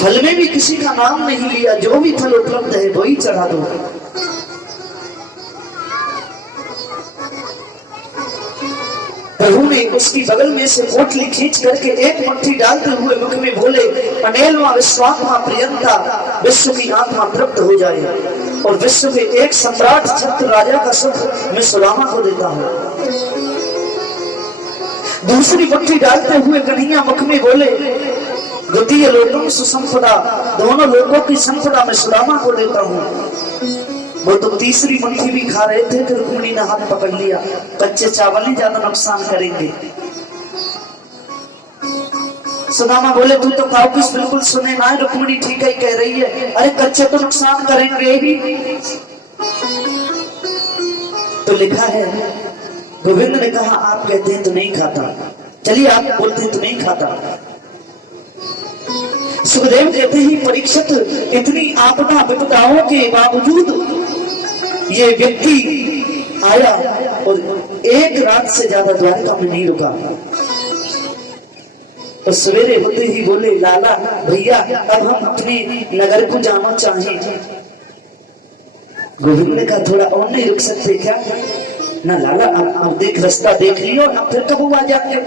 फल में भी किसी का नाम नहीं लिया, जो भी फल उपलब्ध है वही चढ़ा दो। प्रभु ने उसकी बगल में से पोटली खींच करके एक मुट्ठी डालते हुए मुख में बोले, अनेलवा विश्वात्मा प्रियंता, विश्व की आत्मा तृप्त हो जाए और विश्व के एक सम्राट छत्र राजा का सुख मैं सुदामा को देता हूँ। दूसरी मुट्ठी डालते हुए कन्हैया मुख में बोले, द्वितीय लोकों सुसंपदा, दोनों लोगों की संपदा मैं सुदामा को देता हूँ। वो तो तीसरी मुट्ठी भी खा रहे थे कि रुक्मिणी ने हाथ पकड़ लिया, कच्चे चावल ही ज्यादा नुकसान करेंगे। सुदामा बोले, तू तो काउकिस बिल्कुल सुने ना, रुक्मिणी ठीक है कह रही है, अरे कच्चे तो नुकसान करेंगे ही। तो लिखा है, गोविंद ने कहा आप कहते हैं तो नहीं खाता, चलिए आप बोलते हैं तो नहीं खाता। सुखदेव कहते ही परीक्षित, इतनी आपदा विपदाओं के बावजूद ये व्यक्ति आया और एक रात से ज्यादा द्वारका में नहीं रुका। तो सवेरे होते ही बोले, लाला भैया अब हम अपने नगर को जाना चाहें। गोविंद ने कहा थोड़ा और नहीं रुक सकते क्या? ना लाला अब देख रास्ता देख लियो, अब फिर कब आ जाएंगे।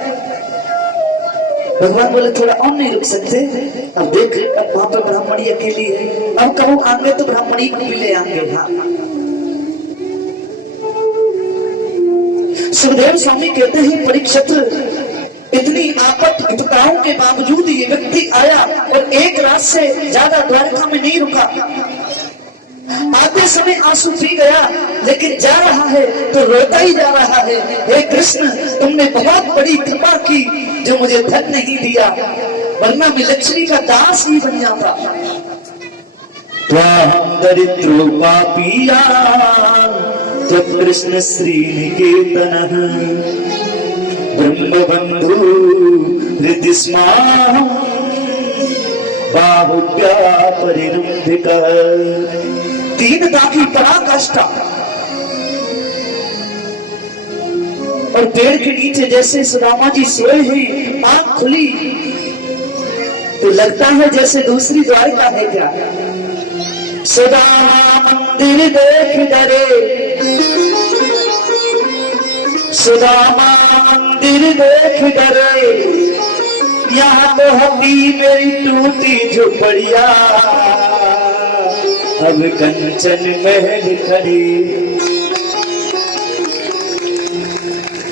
भगवान बोले थोड़ा और नहीं रुक सकते, अब देख अब वहां पर ब्राह्मणी अकेली है, अब कब आएंगे तो ब्राह्मणी को भी ले आएंगे। हाँ, सुखदेव स्वामी कहते हैं परीक्षित, इतनी आपद विपदाओं के बावजूद ये व्यक्ति आया और एक रात से ज्यादा द्वारका में नहीं रुका। आते समय आंसू पी गया, लेकिन जा रहा है तो रोता ही जा रहा है, हे कृष्ण तुमने बहुत बड़ी कृपा की जो मुझे धन नहीं दिया, वरना मैं लक्ष्मी का दास ही बन जाता। दरिद्रो पापिया तो कृष्ण श्रीनिकेतनः ब्रह्मबंधु हृदि स्माहं बाहुभ्या परिरुन्धितः। दीनता की पराकाष्ठा, और पेड़ के नीचे जैसे सुदामा जी सोए हैं, आंख खुली तो लगता है जैसे दूसरी द्वारका है क्या। सुदामा मंदिर देख डरे, सुदामा मंदिर देख डरे, यहाँ तो हड्डी मेरी टूटी झोपड़िया, अब कंचन महल खड़ी।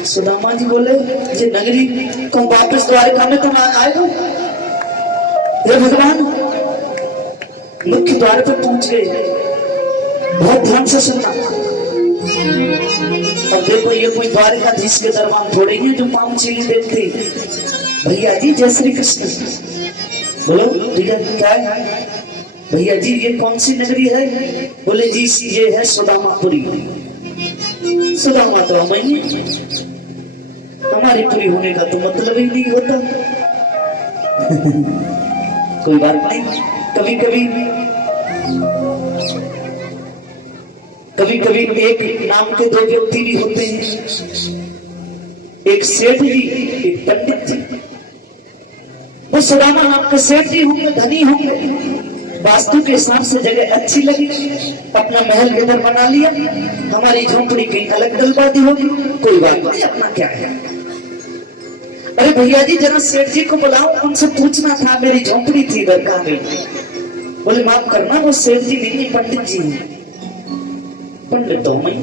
सुदामा जी बोले, ये नगरी को वापस द्वारका में तुम आए हो? हे भगवान, मुख्य द्वार पर पहुंच गए, बहुत ध्यान से सुनना। अब देखो ये कोई द्वारकाधीश के दरबार थोड़े ही जो पाँव चीली देखते। भैया जी जय श्री कृष्ण। बोलो ठीक है, क्या है भैया जी, ये कौन सी नगरी है? बोले जी ये है सुदामापुरी। सुदामा तो हमें, हमारी पूरी होने का तो मतलब ही नहीं होता। कोई बात नहीं, कभी कभी एक नाम के दो व्यक्ति भी होते हैं, एक सेठ जी एक पंडित जी। वो सुदामा नाम के सेठ जी होंगे, धनी होंगे, वास्तु के हिसाब से जगह अच्छी लगी, अपना महल इधर बना लिया, हमारी झोंपड़ी कहीं अलग डलवा दी होगी, कोई बात नहीं, अपना क्या है। अरे भैया जी जरा सेठ जी को बुलाओ, उनसे पूछना था मेरी झोंपड़ी थी इधर कहाँ गई। बोले माफ करना वो सेठ जी नहीं पंडित जी हैं। पंडित तो मैं,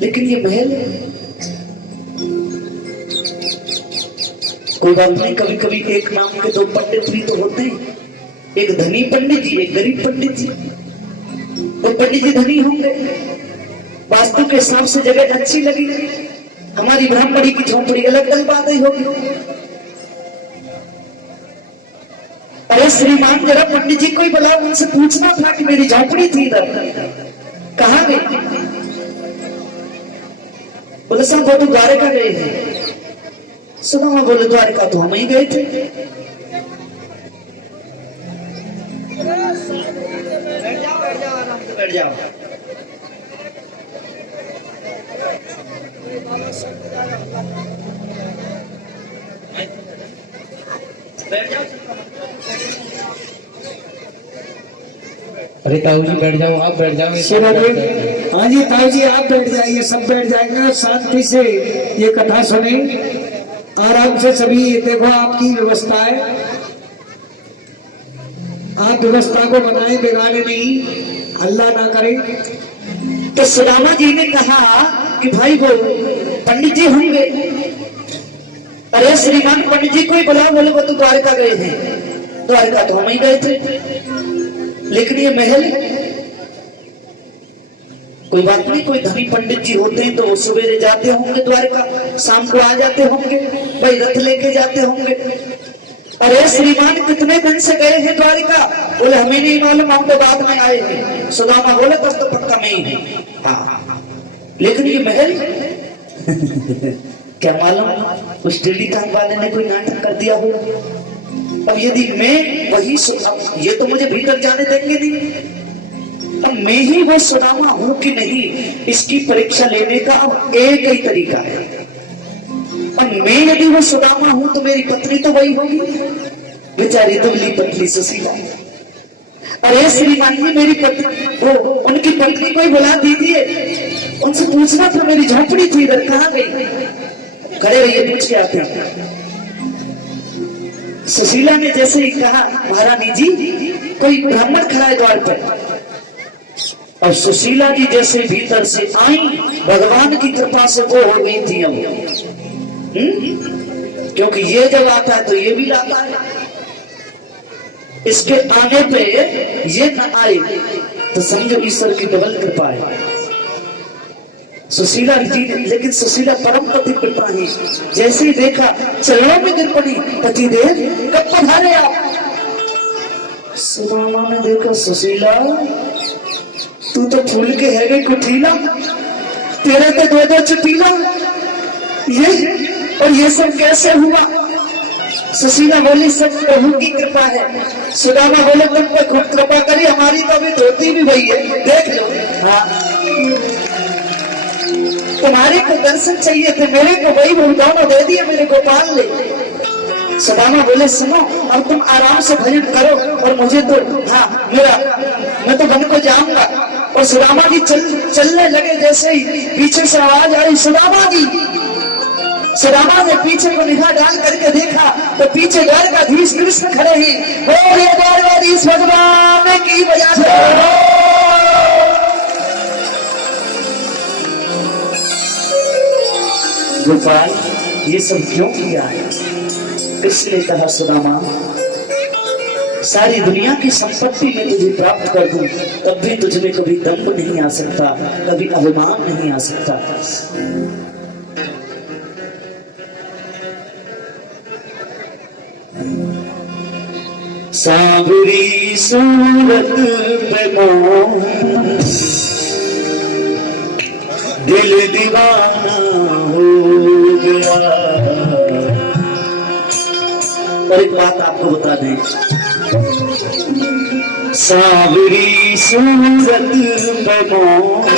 लेकिन ये महल कोई बात नहीं, कभी कभी एक नाम के दो पंडित भी तो होते हैं, एक धनी पंडित जी एक गरीब पंडित जी। वो पंडित जी धनी होंगे, वास्तु के हिसाब से जगह अच्छी लगी, हमारी ब्राह्मणी की झोंपड़ी अलग डलवा दी होगी। अरे श्रीमान जरा पंडित जी को ही बुलाओ, उनसे पूछना था कि मेरी झोंपड़ी थी इधर कहाँ गई। बोले साहब वो तो द्वारका गए हैं। सुदामा बोले द्वारका तो हम ही गए थे। बैठ जाओ। अरे ताऊ जी बैठ जाओ, आप बैठ जाओ। हाँ जी ताऊ जी आप बैठ जाइए, सब बैठ जाएंगे, शांति से ये कथा सुने, आराम से सभी। देखो आपकी व्यवस्था है, आप व्यवस्था को बनाए, बिगाड़े नहीं, अल्लाह ना करे। तो सुदामा जी ने कहा कि भाई वो पंडित जी होंगे। अरे श्रीमान पंडित जी को ही बुलाओ। बोले वो तो द्वारका गए हैं। द्वारका तो हम ही गए थे, लेकिन ये महल, कोई बात नहीं, कोई धनी पंडित जी होते हैं तो वो सवेरे जाते होंगे द्वारका, शाम को आ जाते होंगे, भाई रथ लेके जाते होंगे। अरे श्रीमान कितने दिन से गए हैं द्वारिका? बोले हमें नहीं मालूम, हम तो बाद में आए हैं। सुदामा बोले तब तो पक्का मैं ही हूं। हाँ, लेकिन ये महल क्या मालूम उस टेढ़ी कान वाले ने कोई नाटक कर दिया हो। अब यदि मैं वही, ये तो मुझे भीतर जाने देंगे नहीं। अब मैं ही वो सुदामा हूं कि नहीं, इसकी परीक्षा लेने का अब एक ही तरीका है। अब मैं यदि वो सुदामा हूं तो मेरी पत्नी तो वही होगी, बेचारी दुबली पतली सुशीला। अरे श्रीमान जी मेरी पत्नी, वो उनकी पत्नी को ही बुला दीजिए, उनसे पूछना था मेरी झोपड़ी थी इधर कहाँ गई। खड़े रहिए, पूछ के आते हैं। सुशीला ने जैसे ही कहा महारानी जी कोई ब्राह्मण खड़ा है द्वार पर, और सुशीला जी जैसे भीतर से आई, भगवान की कृपा से वो हो गई थी अब। क्योंकि ये जब आता है तो ये भी लाता है, इसके आने पे ये न आए तो समझो ईश्वर की डबल कृपा है। सुशीला जी, लेकिन सुशीला परम पति कृपा है, जैसे ही देखा चरणों में गिर पड़ी। पतिदेव कब पधारे आप? सुदामा ने देखा, सुशीला तू तो फूल के है गई कुठीला, तेरे तो दो दो चुटीला, ये और ये सब कैसे हुआ? सुशीला बोली सब प्रभु की कृपा है। सुदामा बोले तुम पे खुद कृपा करी, हमारी तो अभी धोती भी वही है, देख लो। हाँ, तुम्हारे को दर्शन चाहिए थे, मेरे को वही वो दोनों दे दिए, मेरे को पाल ले। सुदामा बोले सुनो, अब तुम आराम से भजन करो और मुझे तो, हाँ मैं तो वन को जाऊंगा। और सुदामा जी चलने लगे, जैसे ही पीछे से आवाज आई सुदामा जी। सुदामा ने पीछे को निगाह डाल करके देखा तो पीछे द्वारकाधीश कृष्ण खड़े हैं। बोले द्वारकाधीश भगवान की वजह से। गोपाल ये सब क्यों किया है? कृष्ण ने कहा सुदामा सारी दुनिया की संपत्ति में तुझे प्राप्त कर दूं, तब भी तुझमें कभी दंभ नहीं आ सकता, कभी अभिमान नहीं आ सकता। सांवरी सूरत पे मोह दिल दीवाना हो गया। और एक बात आपको बता दें, सांवरी सूरत पे मोह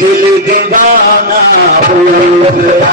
दिल दीवाना हो गया।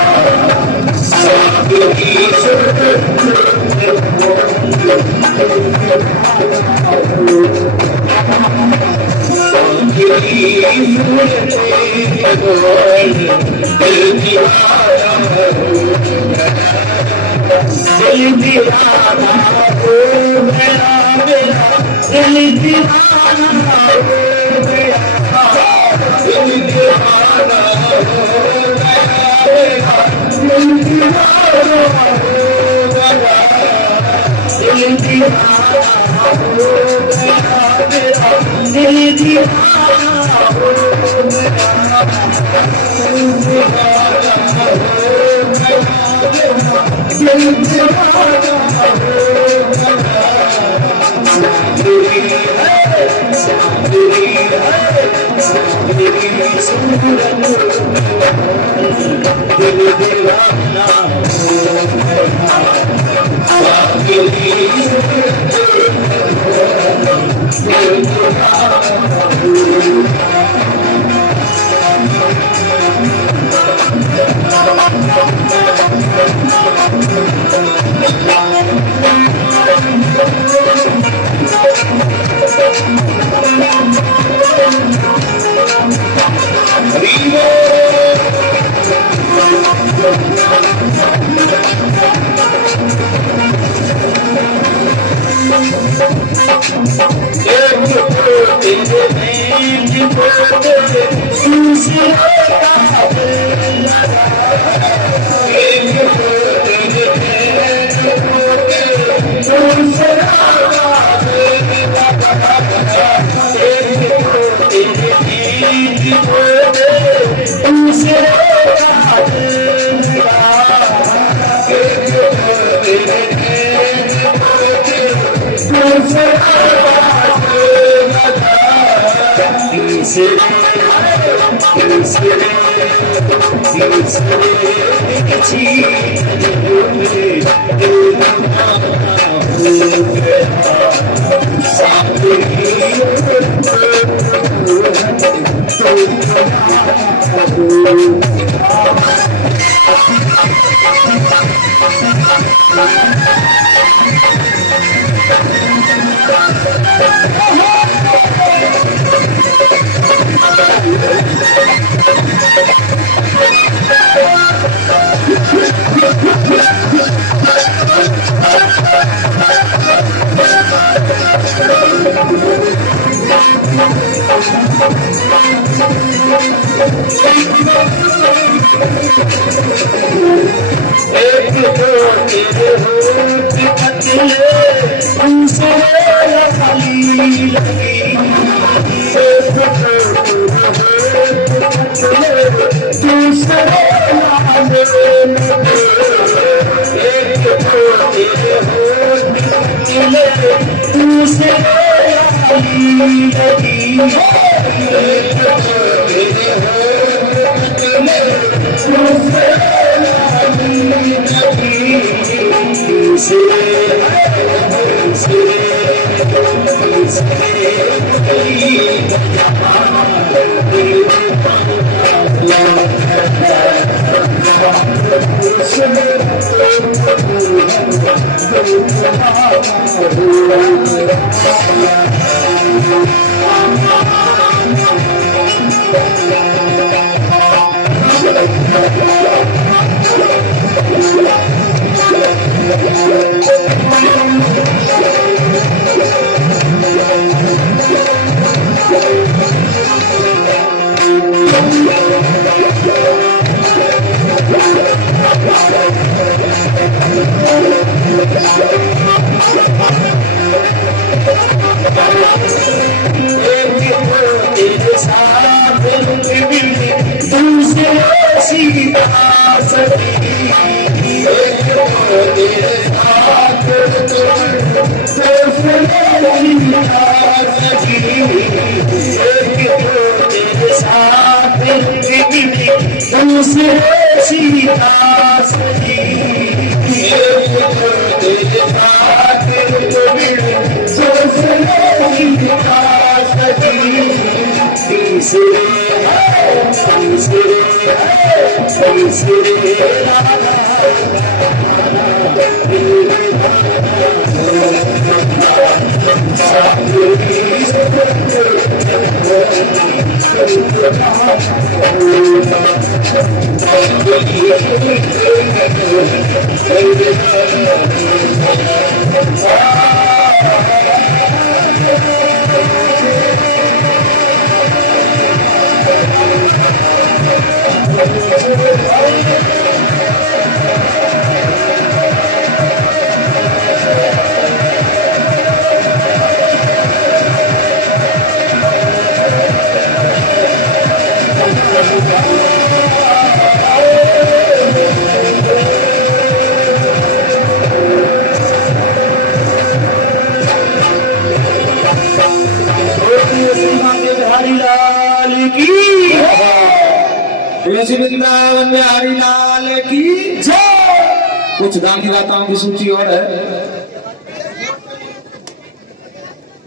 तुलसी वृंदावन में हरिलाल की जय। कुछ गांधी दाताओं की सूची और है,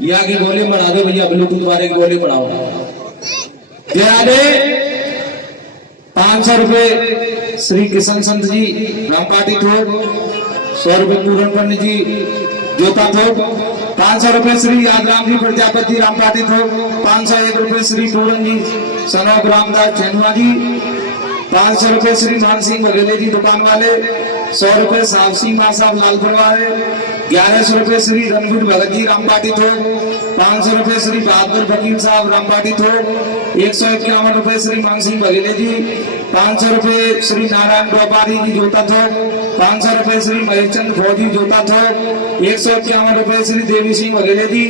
या की गोली बना दो भैया, ब्लूटूथ वाले की गोली बढ़ाओ। जय 500 रुपए श्री किशन संत जी रामपाटी थोक 100 रुपए पूरन पंडित जी जोता थोक 500 रुपए श्री यादराम जी प्रजापति रामपाटी थोक 501 रुपए श्री पूरन जी सनोक रामदास चैनुआ जी 500 रुपए श्री मान सिंह बघेले जी दुकान वाले 100 रुपए साहब सिंह मां साहब लालपुर वाले 1100 रुपए श्री रणबीर भगत जी रामपाटी थोक 500 रुपए श्री बहादुर वकील साहब रामपाटी थोक 151 रुपए श्री मान सिंह बघेले जी 500 रुपए श्री नारायण व्यापारी जी जोता थोक 500 रुपए श्री महेशचंद फौजी जोता थोक 151 रुपए श्री देवी सिंह बघेले जी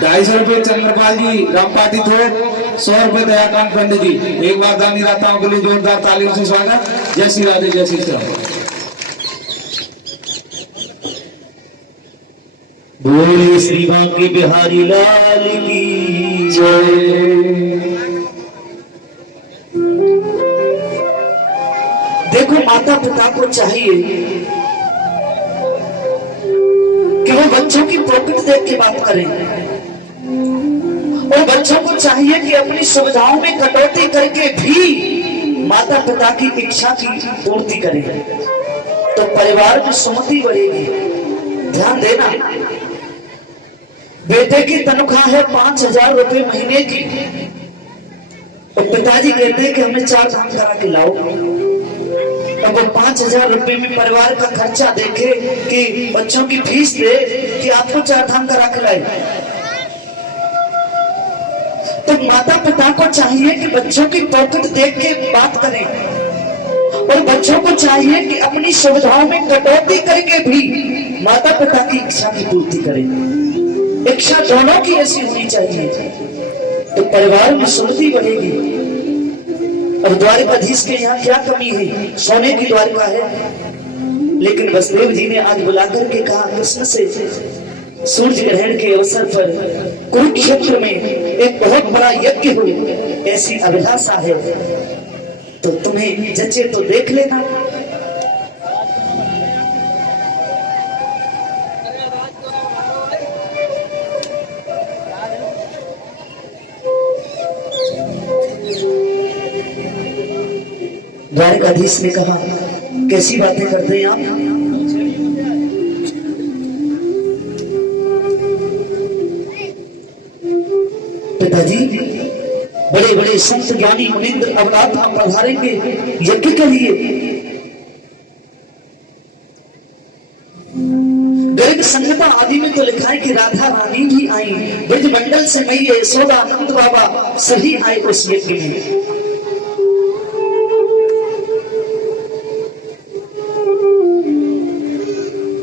250 रुपए चंद्रपाल जी रामपाटी थोक 100 रुपए दयाकांत पंडित जी। एक बार दानी दाताओं के लिए जोरदार तालियों से स्वागत। जय श्री राधे जय श्री राम। बोले श्री बांके बिहारी लाल की जय। देखो माता पिता को चाहिए कि वो बच्चों की पॉकेट देख के बात करें और बच्चों को चाहिए कि अपनी सुविधाओं में कटौती करके भी माता पिता की इच्छा की पूर्ति करें, तो परिवार में सुमति बढ़ेगी। ध्यान देना, बेटे की तनख्वाह है 5,000 रुपए महीने की और पिताजी कहते हैं कि हमें 4 धाम करा के लाओ। अब वो 5,000 रुपए में परिवार का खर्चा देखे कि बच्चों की फीस दे कि आपको 4 धाम करा के लाए। तो माता पिता को चाहिए कि बच्चों की पॉकेट देख के बात करें और बच्चों को चाहिए कि अपनी सुविधाओं में कटौती करके भी माता पिता की इच्छा की पूर्ति करें। इच्छा दोनों की ऐसी होनी चाहिए तो परिवार में सुमति बढ़ेगी। अब द्वारकाधीश के यहाँ क्या कमी है? सोने की द्वारका है, लेकिन वसुदेव जी ने आज बुलाकर के कहा कृष्ण से सूर्य ग्रहण के अवसर पर कुरुक्षेत्र में एक बहुत बड़ा यज्ञ हो, ऐसी अभिलाषा है, तो तुम्हें जचे तो देख लेना। द्वारकाधीश ने कहा कैसी बातें करते हैं आप? पिताजी बड़े बड़े संत ज्ञानी मुनिंद्र अवतार पधारेंगे यज्ञ के लिए। गर्ग संहिता आदि में तो लिखा है कि राधा रानी भी आई, ब्रज मंडल से मैया यशोदा नंद बाबा सभी आए उस यज्ञ में।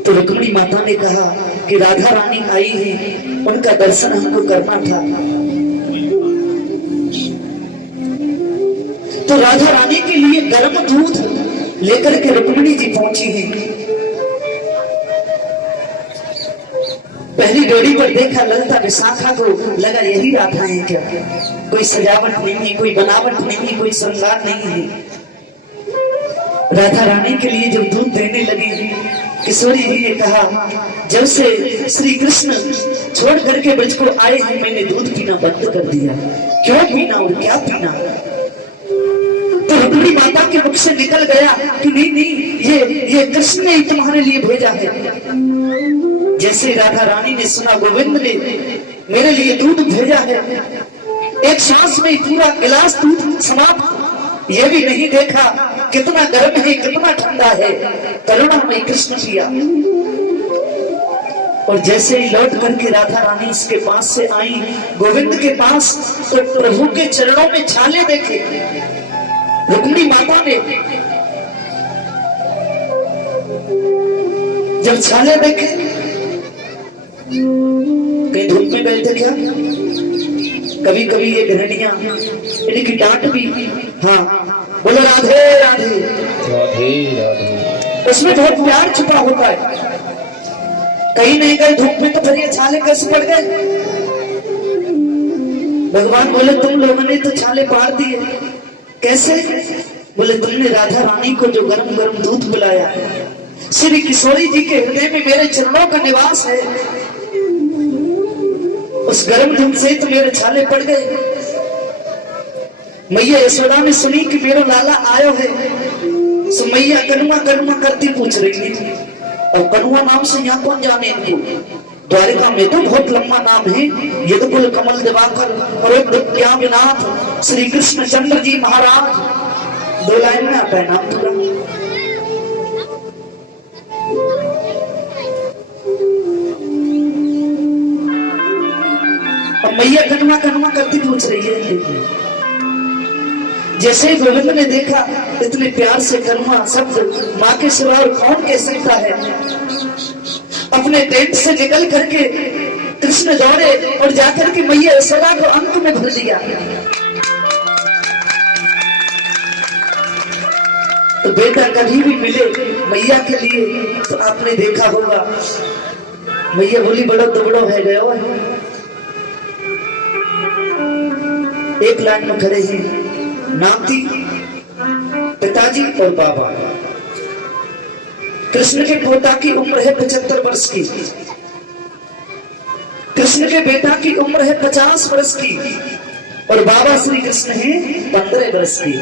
तो रुक्मिणी माता ने कहा कि राधा रानी आई है, उनका दर्शन हमको करना था। तो राधा रानी के लिए गर्म दूध लेकर के रुक्मिणी जी पहुंची हैं। पहली डोरी पर देखा ललता विशाखा को, लगा यही राधा है क्या? कोई सजावट नहीं है, कोई बनावट नहीं है, कोई श्रृंगार नहीं है। राधा रानी के लिए जब दूध देने लगी, किशोरी जी ने कहा जब से श्री कृष्ण छोड़ करके ब्रज को आए हैं मैंने दूध पीना बंद कर दिया। क्यों पीना और क्या पीना? तो रुक्मिणी माता के मुख से निकल गया कि नहीं नहीं, ये कृष्ण ने तुम्हारे लिए भेजा है। जैसे राधा रानी ने सुना गोविंद ने मेरे लिए दूध भेजा है, एक सांस में पूरा गिलास दूध समाप्त। ये भी नहीं देखा कितना गर्म है कितना ठंडा है, करुणा में कृष्ण पिया। और जैसे ही लौट करके राधा रानी इसके पास से आई गोविंद के पास, तो प्रभु के चरणों में छाले देखे रुक्मिणी माता ने। जब छाले देखे, कहीं धूप में गए थे क्या? कभी कभी ये गृहणियां इनकी डांट भी, हाँ बोलो राधे राधे राधे राधे, उसमें बहुत प्यार छुपा होता है। कहीं नहीं गए धूप में तो फिर ये छाले कैसे पड़ गए? भगवान बोले तुम लोगों ने तो छाले पाड़ दिए। कैसे? बोले तुमने राधा रानी को जो गरम गरम दूध पिलाया। श्री किशोरी जी के हृदय में मेरे चरणों का निवास है, उस गरम दूध से तो मेरे छाले पड़ गए। मैया यशोदा ने सुनी कि मेरा लाला आयो है, सो मैया कनुआ कनुआ करती पूछ रही है, और कनुआ नाम से यहाँ कौन जाने इनको, द्वारिका में तो बहुत लंबा नाम है, ये तो कुल कमल दिवाकर और एक विद्याविनाथ श्री कृष्ण चंद्र जी महाराज, 2 लाइन में आता है नाम पूरा। और मैया कनुआ कनुआ करती पूछ रही है। जैसे गोविंद ने देखा इतने प्यार से कनुआ शब्द माँ के सिवा और कौन कह सकता है, अपने टेंट से निकल करके कृष्ण दौड़े और जाकर के मैया यशोदा को अंक में भर दिया। तो बेटा कभी भी मिले मैया के लिए तो आपने देखा होगा, मैया बोली बड़ो दुबड़ो है गयो है। एक लाइन में खड़े हैं, नाम थी पिताजी और बाबा। कृष्ण के पोता की उम्र है 75 वर्ष की, कृष्ण के बेटा की उम्र है 50 वर्ष की, और बाबा श्री कृष्ण है 15 वर्ष की।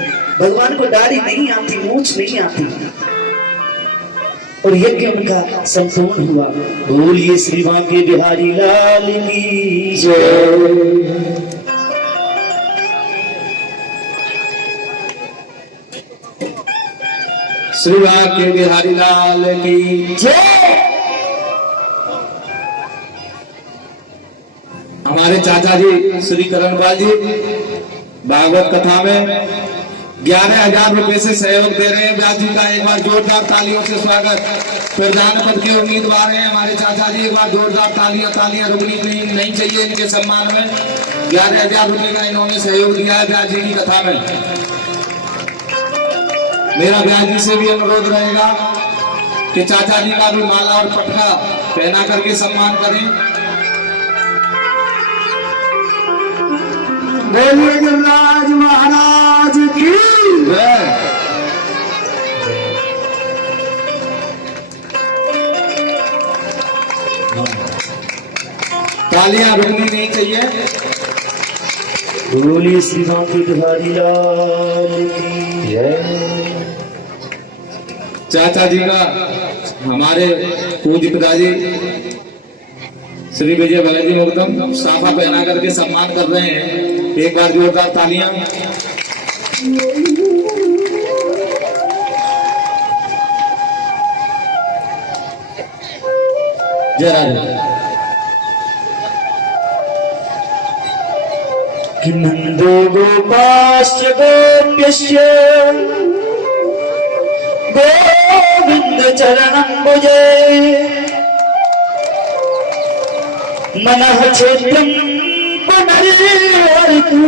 भगवान को दाढ़ी नहीं आती, मूंछ नहीं आती, और यज्ञ उनका संपूर्ण हुआ। बोलिए श्री बांके बिहारी लाल की जय। श्री बांके बिहारी लाल की जय। हमारे चाचा जी श्री करणपाल जी भागवत कथा में 11,000 रुपए से सहयोग दे रहे हैं। व्यास जी का एक बार जोरदार तालियों से स्वागत। प्रधान पद के उम्मीदवार हैं हमारे चाचा जी, एक बार जोरदार तालियां रुकनी नहीं चाहिए इनके सम्मान में। 11,000 रुपए का इन्होंने सहयोग दिया है व्यास जी की कथा में। मेरा व्यास जी से भी अनुरोध रहेगा कि चाचा जी का भी माला और पटका पहना करके सम्मान करें। बोलिए गिरिराज महाराज की जय। तालियां रुकनी नहीं चाहिए। बोलिए श्री बांके बिहारी लाल की जय। चाचा जी का हमारे पूज्य पिताजी श्री विजय भगत जी मुकदम साफा पहना करके सम्मान कर रहे हैं। एक बार जोरदार तालियां। जय राधे। कि नंदो गोपाश्च गोप्यश्च गोविंद चरणम्बुजे मनः क्षेत्रं पुनर्वर्तु।